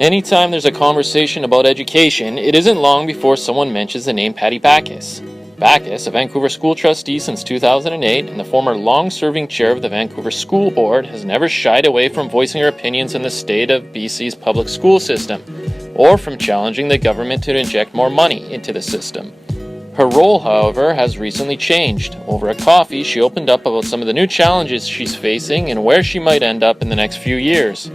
Anytime there's a conversation about education, it isn't long before someone mentions the name Patti Bacchus. Bacchus, a Vancouver school trustee since 2008 and the former long-serving chair of the Vancouver School Board, has never shied away from voicing her opinions on the state of BC's public school system, or from challenging the government to inject more money into the system. Her role, however, has recently changed. Over a coffee, she opened up about some of the new challenges she's facing and where she might end up in the next few years.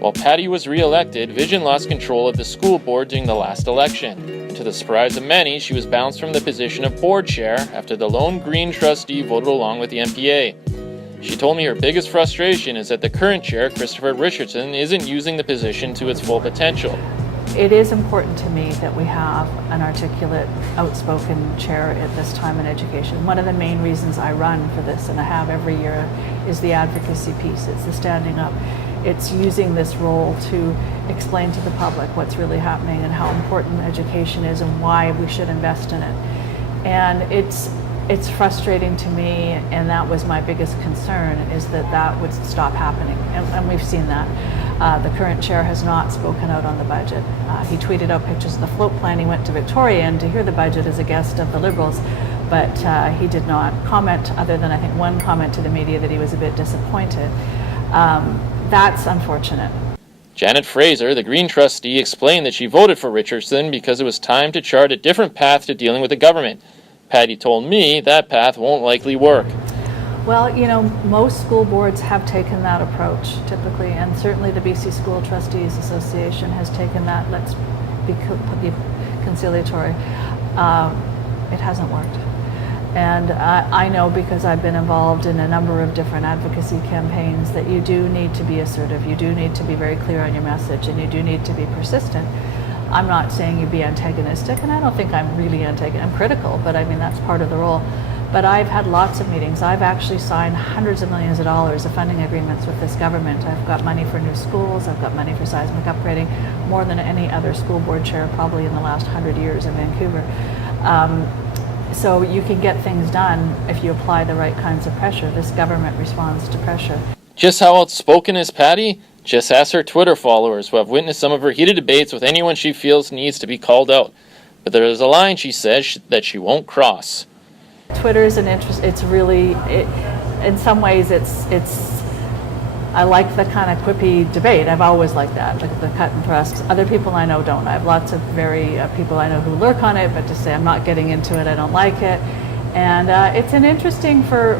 While Patti was re-elected, Vision lost control of the school board during the last election, and to the surprise of many, she was bounced from the position of board chair after the lone Green trustee voted along with the MPA. She told me her biggest frustration is that the current chair, Christopher Richardson, isn't using the position to its full potential. It is important to me that we have an articulate, outspoken chair at this time in education. One of the main reasons I run for this, and I have every year, is the advocacy piece. It's the standing up. It's using this role to explain to the public what's really happening and how important education is and why we should invest in it. And it's frustrating to me, and that was my biggest concern, is that would stop happening. And we've seen that. The current chair has not spoken out on the budget. He tweeted out pictures of the float plan. He went to Victoria and to hear the budget as a guest of the Liberals, but he did not comment, other than I think one comment to the media that he was a bit disappointed. That's unfortunate. Janet Fraser, the Green trustee, explained that she voted for Richardson because it was time to chart a different path to dealing with the government. Patti told me that path won't likely work. Well, most school boards have taken that approach typically, and certainly the BC School Trustees Association has taken that, let's be conciliatory. It hasn't worked. And I know, because I've been involved in a number of different advocacy campaigns, that you do need to be assertive, you do need to be very clear on your message, and you do need to be persistent. I'm not saying you be antagonistic, and I don't think I'm really antagonistic. I'm critical, but I mean, that's part of the role. But I've had lots of meetings. I've actually signed hundreds of millions of dollars of funding agreements with this government. I've got money for new schools, I've got money for seismic upgrading, more than any other school board chair probably in the last 100 years in Vancouver. So you can get things done if you apply the right kinds of pressure. This government responds to pressure. Just how outspoken is Patti? Just ask her Twitter followers, who have witnessed some of her heated debates with anyone she feels needs to be called out. But there is a line, she says, that she won't cross. Twitter is an interest. It's really, in some ways, I like the kind of quippy debate. I've always liked that, like the cut and thrust. Other people I know don't. I have lots of people I know who lurk on it, but to say I'm not getting into it, I don't like it. And it's an interesting for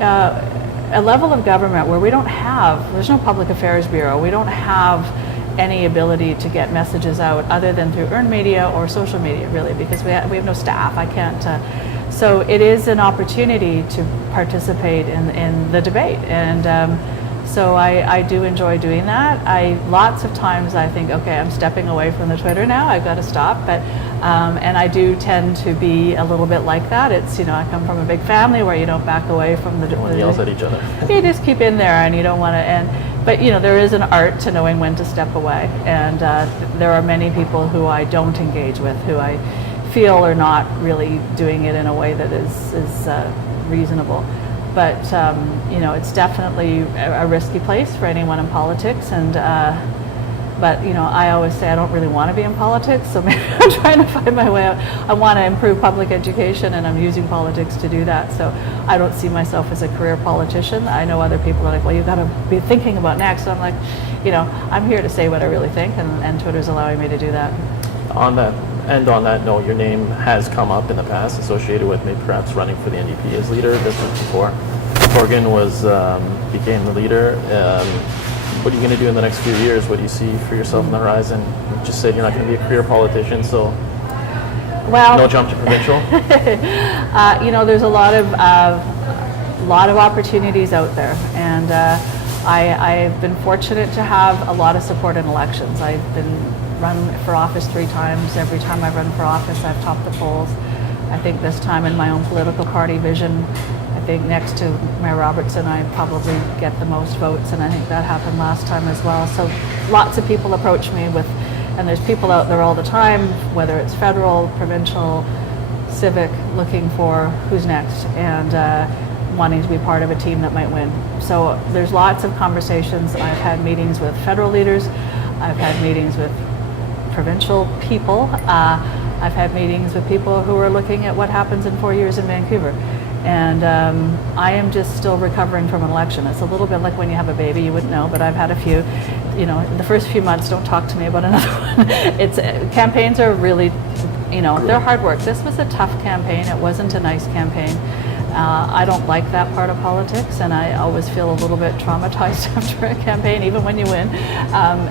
a level of government where there's no public affairs bureau. We don't have any ability to get messages out other than through earned media or social media, really, because we have no staff. I can't. So it is an opportunity to participate in the debate, and so I do enjoy doing that. Lots of times I think, okay, I'm stepping away from the Twitter now, I've got to stop, but and I do tend to be a little bit like that. It's, I come from a big family where you don't back away from the yells at each other. You just keep in there, and you don't want to, but there is an art to knowing when to step away, and there are many people who I don't engage with, who I feel are not really doing it in a way that is reasonable. But it's definitely a risky place for anyone in politics, and but I always say I don't really want to be in politics, so maybe I'm trying to find my way out. I want to improve public education, and I'm using politics to do that. So I don't see myself as a career politician. I know other people are like, well, you've got to be thinking about next. So I'm like, I'm here to say what I really think, and Twitter's allowing me to do that. On that note, your name has come up in the past associated with maybe perhaps running for the NDP as leader. This was before Corgan became the leader. What are you going to do in the next few years? What do you see for yourself on the horizon? You just said you're not going to be a career politician, so no jump to provincial. There's a lot of opportunities out there, and I've been fortunate to have a lot of support in elections. I've been run for office 3 times. Every time I've run for office, I've topped the polls. I think this time in my own political party, Vision, I think next to Mayor Robertson, I probably get the most votes, and I think that happened last time as well. So lots of people approach me and there's people out there all the time, whether it's federal, provincial, civic, looking for who's next, and wanting to be part of a team that might win. So there's lots of conversations. I've had meetings with federal leaders. I've had meetings with provincial people. I've had meetings with people who are looking at what happens in 4 years in Vancouver. And I am just still recovering from an election. It's a little bit like when you have a baby, you wouldn't know, but I've had a few. You know, the first few months, don't talk to me about another one. Campaigns are really, you know, they're hard work. This was a tough campaign. It wasn't a nice campaign. I don't like that part of politics, and I always feel a little bit traumatized after a campaign, even when you win.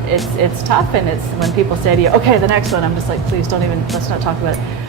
It's tough, and it's when people say to you, okay, the next one, I'm just like, please don't even, let's not talk about it.